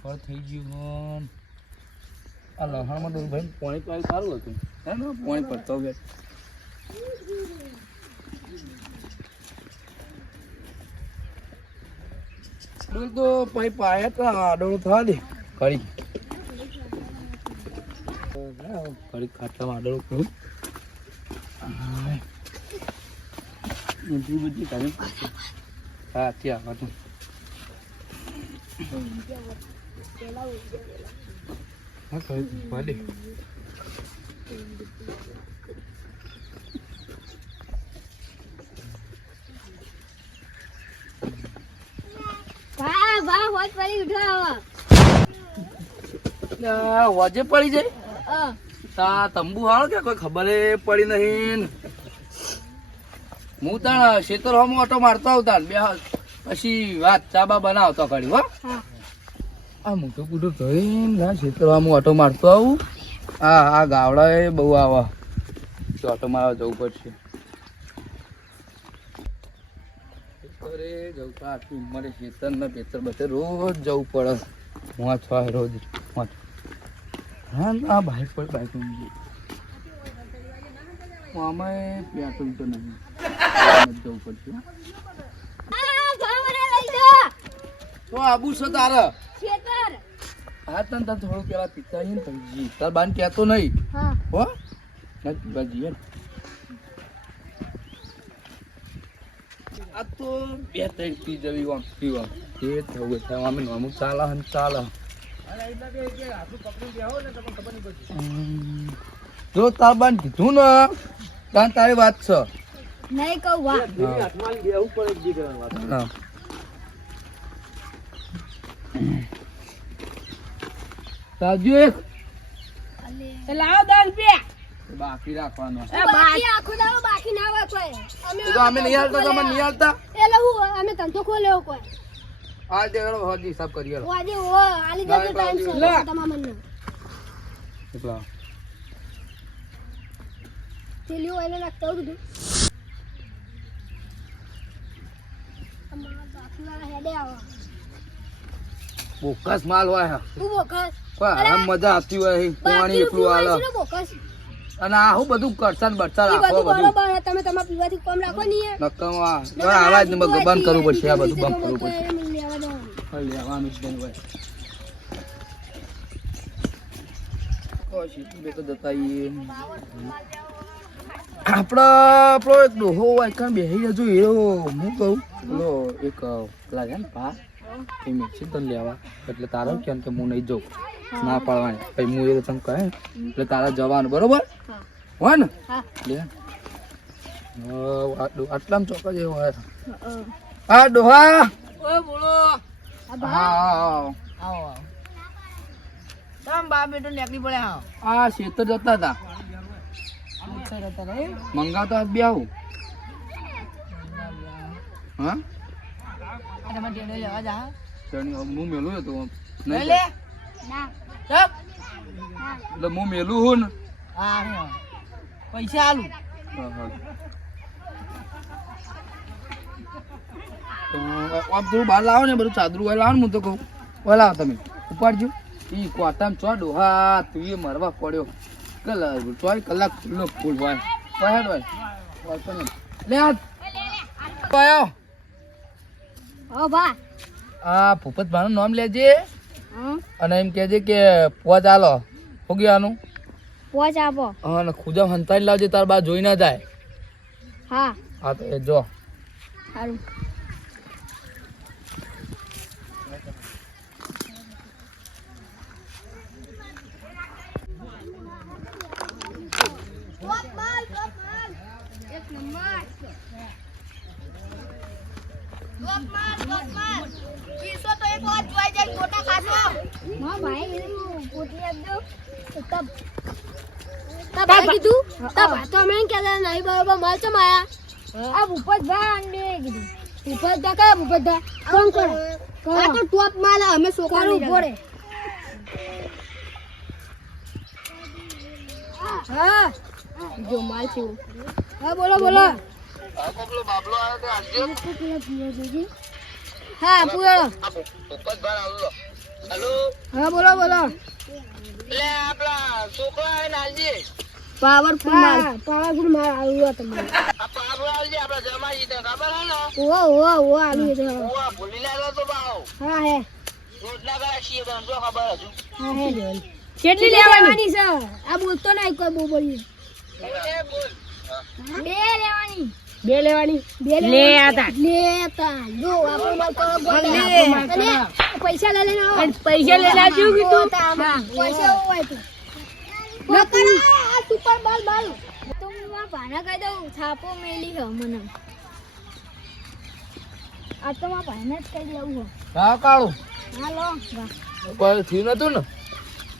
ફળ થઈ ગયું આ લહણમાં તો ભાઈ પાણી પાણી સારું હતું હે ને પાણી પડતો ગયા તો પછી પાયા તો આડો થવા દે ઘડી ઘડી ખાટલામાં આડો કરું બધી ઘણી હા ત્યાં હતું હા કહી વાડે વાજે પડી જાય તા તંબુ હાલ કે કોઈ ખબર પડી નહીં હું તાણ શેતર હોમ ઓટો મારતો આવતા બે પછી વાત ચાબા બનાવતો ઘડી હો આ મોટું કુટું થઈને શેતર હોમ ઓટો મારતો આવું આ ગાવડા એ બહુ આવા ઓટો મારવા જવું પડશે જવું તો આટલી ઉંમરે ખેતર ને પેતર બધે રોજ જવું પડે હું છ રોજ હા આ બાઈક પર બાઈક આમાં પેટ્રોલ તો નહીં જવું પડશે તો આબુ છે તારે હા તને તાર થોડું પેલા પીતા ને પછી તાર બાન કહેતો નહીં હો નથી જીએ આ તો બે ત્રણ પી જવી આમ પીવા એ થવું અમે નોમું ચાલે હન ચાલે જો તાર બાન કીધું ને તાર તારી વાત છે નહીં કહું વાત તાજુ લાવ 10 રૂપિયા બાકી રાખવાનો બાકી આખો દાડો બાકી ના હોય કોઈ તો અમે નહીં હાલતા તમે નહીં હાલતા એટલે હું અમે ધંધો ખોલ્યો કોઈ આ દેખડો હોજી હિસાબ કરીએ વાજે ઓ આલી દે ટાઈમ છે તમારા મનને કેટલા તેલિયો એને નાખતો કીધું અમારા બાપના હેડે આવો બોકસ માલ હોય તું બોકસ આમ મજા આવતી હોય પાણી એકલું આલો બોકસ અને આ હું બધું કરસન બરસન રાખો બધું બરોબર તમે તમારા પીવાથી કમ રાખો ની નકમ આ આવાજ ને બંધ કરવું પડશે આ બધું બંધ કરવું પડશે લેવાનું જ નહીં હોય કોશી બે તો જતા આપણો એક ડોહો હોય કાં બેહી જજો એવો હું કહું પેલો એક પેલા છે ને પા એ મેક્સિન તને લેવા એટલે તારે કેમ કે હું નહીં જઉં ના પાડવાની પછી હું એ તને કહે એટલે તારે જવાનું બરોબર હોય ને લે આટલામાં ચોક્કસ એવો હોય હા ડોહા બોલો હા તમ બા બેટો નીકળી પડે આ ખેતર જતા હતા મંગાતા બે આવું હા હું મેલું હતું એટલે હું મેલું હું ને પૈસા આલુ આપ થોડું બહાર લાવો ને બધું ચાદરું હોય લાવો ને હું તો કહું હોય લાવો તમે ઉપાડજો ઈ કોટામ ચો ડોહા તું એ મરવા પડ્યો ચોવીસ કલાક ખુલ્લો ફૂલ હોય હેડ હોય લે પાયો ઓ બા આ ભૂપત ભાનું નામ લેજે અને એમ કહેજે કે પોચ આલો હો ગયાનું પોચ આપો અને ખુદા હંતાઈ લાવજે તાર બા જોઈ ના જાય હા હા તો એ જો સારું બોલો બોલો હા પૂરો હેલો હા બોલો બોલો. એટલે આપણા છોકરા આવીને આવજે. પાવરફુલ માર આવ્યો તમને. આ પાવર આવજે આપણા જમાઈ તો ખબર હે ને. ઓ આલુ છે. ઓવા ભૂલી લાગો તો બાવ. હા હે. રોટલા કરા છીએ તો જો ખબર હજુ. હા હે. કેટલી લેવાની છે? આ બોલતો નહીં કોઈ બહુ બોલી. બોલ. બે લેવાની. લેતા જો આપણો માલ કરો પૈસા લઈ લેના પૈસા લઈ લાવજો કીધું પૈસા હોય તો ન કરે આ સુપર બાલ તો હું ભાના કહી દઉં છાપો મેલી હે મને આ તો માં ભાને જ કહી લઉં હો હા કાળું. હાલો કોઈ થયું નતું ને?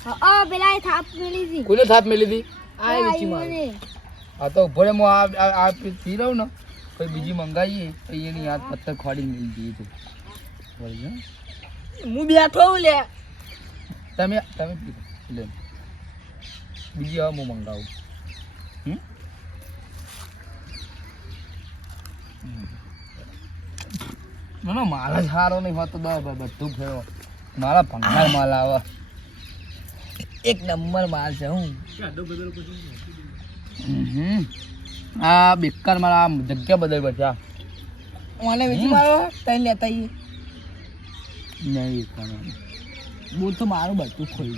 હા પેલા એ થાપ મેલી હતી. કોને થાપ મેલી હતી? આ વીચી મારે આ તો ભલે હું આ પી રહું ને કોઈ બીજી મંગાવીએ તો એની હાથ પથ્થર ખોડી મેલી દઈએ તો હું બેઠો હું લે તમે લે બીજી હવે હું મંગાવું. ના મારા જ સારો નહીં હોતો બધું ફેરો મારા ભંગાર માલ આવે એક નંબર માલ છે. હું આ બેકાર મારા જગ્યા બદલ પડશે. મને બીજી મારો તઈ લેતા નહીં બોલ તો મારું બધું ખોઈ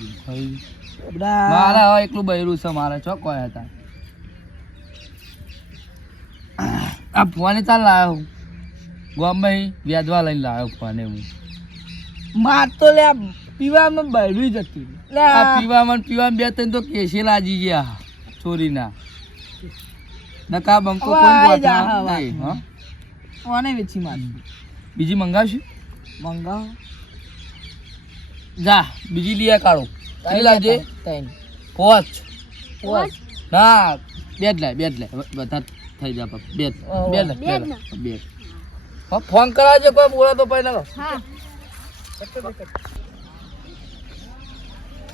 ગયું મારે હવે એકલું બૈરું છે મારે ચો કોઈ હતા. આ ફોને ચાલ લાવ્યો ગમે વ્યાજવા લઈને લાવ્યો ફોને હું માર તો લે પીવામાં બૈરું જ હતી આ પીવામાં બે ત્રણ તો કેસે લાજી ગયા ચોરીના નકા બંકો કોને વેચી માર બીજી મંગાવશું મંગાવ જા બીજી લઈ કાઢો કેટલી લાવજે પોચ ના બે જ લાય બધા થઈ જા બે ફોન કરાવજો કોઈ બોલા તો પહેલા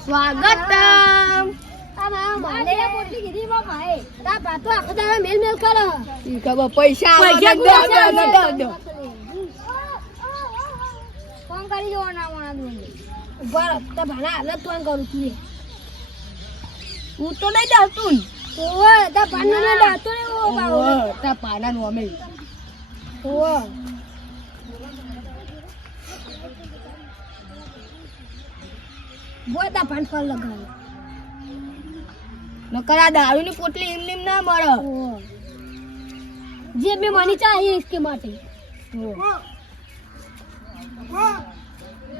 સ્વાગતમ મારે મોટી કીધી માં ભાઈ તા પાતો આખો દાડો મેલ કરો ઈ ખબર પૈસા ફોન કરી જો ના મોણા દઉં ઉપર તા ભાના હાલત ફોન કરું છું હું તો નહીં દાતું ઓય તા પાના ને દાતો ને ઓ બાવો તા પાના નો અમે ઓય બોતા પાન ફળ લગાવ નકરા દારૂ ની પોટલી એમ નેમ ના મળે જે બે મની ચાહીએ इसके માટે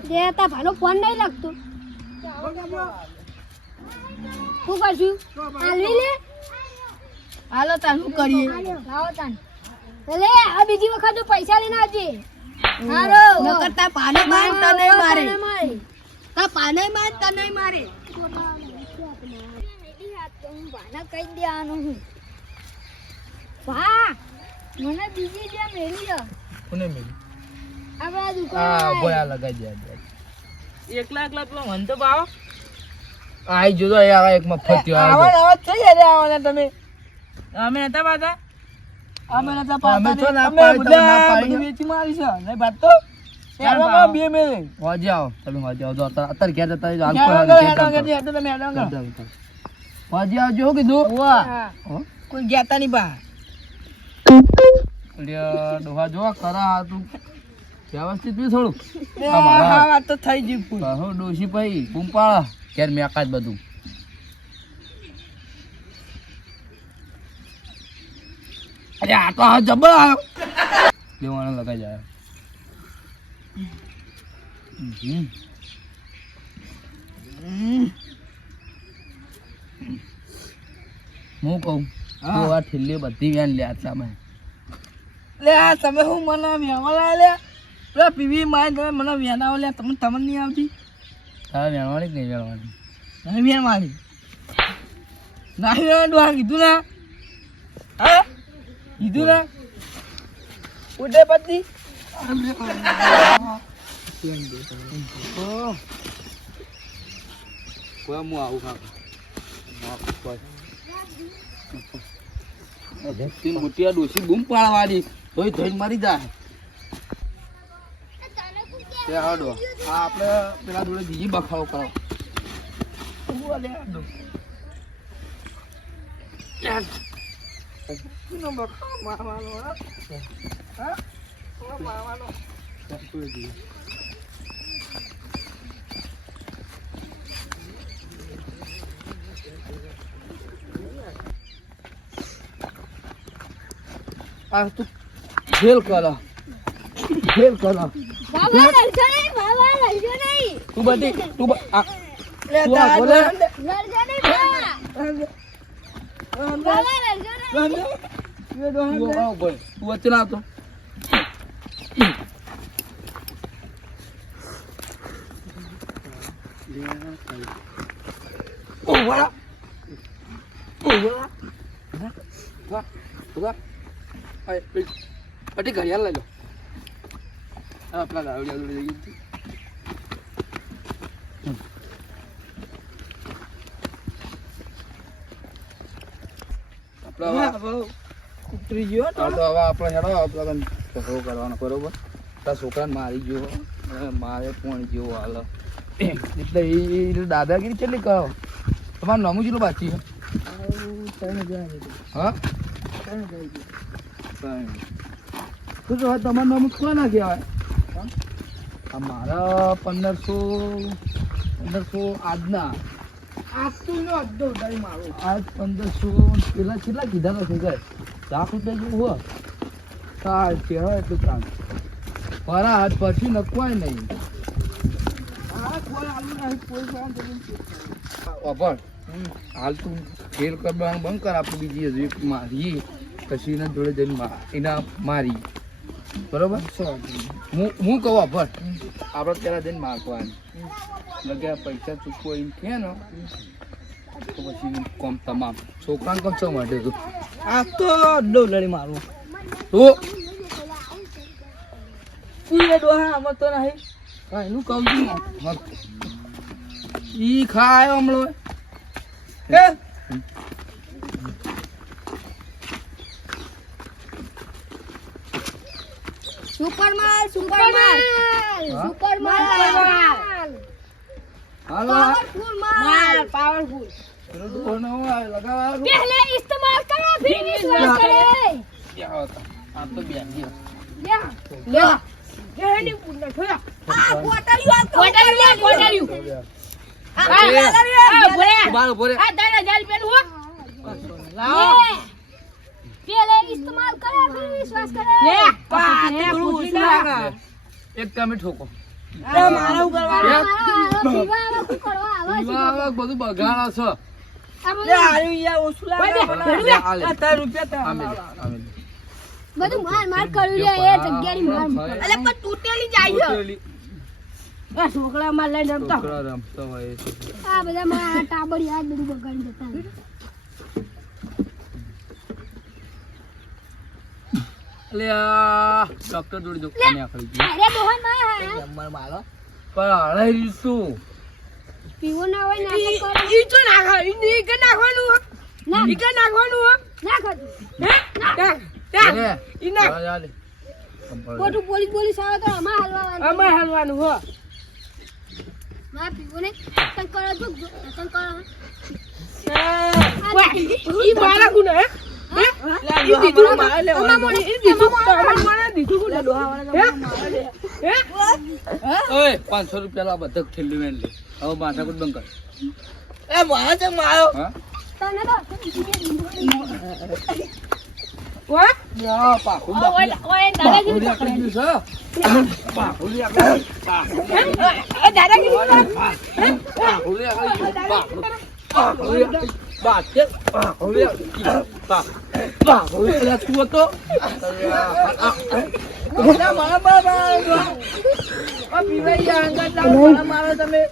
દેતા ભાનો ફોન નહીં લાગતો શું કરશું આલવી લે હાલો તાન શું કરીએ લાવો તાન લે આ બીજી વખત જો પૈસા લઈને આવજે હારો નકર તા પાને માર તને મારે તા પાને માર તને મારે ભાના કહી દેવાનું હું ભા મને બીજી જે મેલી છે કોને મેલી આપણા દુકાન આ બોયા લગાઈ દે એકલા પેલો મન તો ભાવ આઈ જો તો યાર એક મફત આવા થઈ જાય આવવાના તમે અમે નતા પાતા અમે નતા પાતા અમે તો ના અમે પાડી તો ના બધા પાડી. વેચી મારી છે નહીં વાત તો યાર બે મેલે હોજે આવો તમે હોજે આવો તો અત્યારે ઘેર જતા રહેજો. હાલ કોઈ હોજે આવજો હું કીધું કોઈ ગયા નહીં બા ડોહા જો કરા તું વ્યવસ્થિત બી થોડું હા વાત તો થઈ ગઈ કહો ડોશી ભાઈ કુંપાળા ઘેર મેકા જ બધું અરે આ તો હા જબર આવ્યો લેવાનો લગાઈ જાય હું કહું તો આ ઠેલી બધી વેન લે આટલા મેં લે આ તમે હું મને વેવાલા લે પેલા પીવી માય તમે મને વેનાવો લે તમને નહીં આવતી તારે વેણવાની કે નહીં વેણવાની નહીં વેણ મારી નહીં વેણ ડોહા કીધું ના હા કીધું ના ઉડે પતિ કોઈ હું આવું ખા મોટિયા ડોસી બૂમ પાડવાની તોય ધોઈ મરી જાય તે હાડો આ આપણે પેલા જોડે બીજી બખાડો કરાવો બોલે હાડો નો બખાડો મારવાનો હા મારવાનો આ તું ખેલ કરો બાબા લડજો નહીં તું બધી તું આ લડજો નહીં બાબા લડજો નહીં તું વચ્ચે ના આવતો પટી ઘડિયાળ લઈ લો પેલા દાવડિયા જોડે જઈ ઉતરી ગયો તો હવે આપણે હેડો આપણા ઝઘડો કરવાનો બરોબર તારા છોકરાને મારી ગયો મારે પણ જેવો હાલ એટલે એ દાદાગીરી કેટલી કરો તમારું નામું જેટલું બાકી છે હા તો તમારું નામ કોણ ના કહેવાય મારા 1500 આજના આજ 1500 પેલા કેટલા કીધા નથી ગઈ લાખ રૂપિયા જેવું હોય તાર ચહેરો એટલું કામ મારા હાથ પછી નકવાય નહીં હાલ તું ખેલ કરવાનું બંધ કર આપણે બીજી હજુ એક મારી પછી એના જોડે જઈને એના મારી બરોબર હું કહું અભર આપણે પેલા જઈને મારવાની લગે પૈસા ચૂકવો એમ કે ને તો પછી કોમ તમામ છોકરાને કોમ શા માટે તું આ તો અડ્ડો લડી મારું તો તું એ ડોહા આમાં તો નહીં એનું કહું છું ઈ ખાય હમણો કે સુપરમાલ હાલો પાવરફુલ પેલો ડોહો લગાવા पहले इस्तेमाल करो फिर विश्वास करे क्या होता आप तो बयान दिया ले ये नहीं पूछना छोड़ा कोटरियो बाल बोले आ 10000 रुपया हुआ लाओ पहले इस्तेमाल करे फिर विश्वास करे ले एक कमी ठोको મારા ઉપર બધું બગાડા છે લે આયુ યાર ઓછું લાગે આ 10 રૂપિયા બધું માર કર્યું લે એ જગ્યાની માર અલે પણ તૂટેલી જાય છે આ છોકરા માં લઈને રમતા છોકરા રમતા હોય છે આ બધા માં ટાબડી આ બધું બગાડી દેતા અલે આ ડોક્ટર જોડી દો કોને આખરી ગઈ અરે દોહન ના નંબર મારો પણ હળાઈ શું પીવો ના હોય ના કરો ઈ તો નાખા ઈ કે નાખવાનું ના ઈ કે નાખવાનું ના કર હે ઈ નાખ ખોટું પોલીસ આવે તો આમાં અમાર હાલવાનું હો માં પીવો ને તન કરો જો તન કરો ઈ મારા ગુના હે ઈ દીધું મારે લેવાનું ઈ દીધું મારે દીધું ગુના ડોહાવાળા હે ઓય 500 રૂપિયા લા બધક થેલી મેં લે હવે માથા પર બંધ કર એ મારા છે મારો હા તને તો વા યા પાખું ઓય દાદાજી પકડી ગયું છે પાખું દાદાગીરી મારો તમે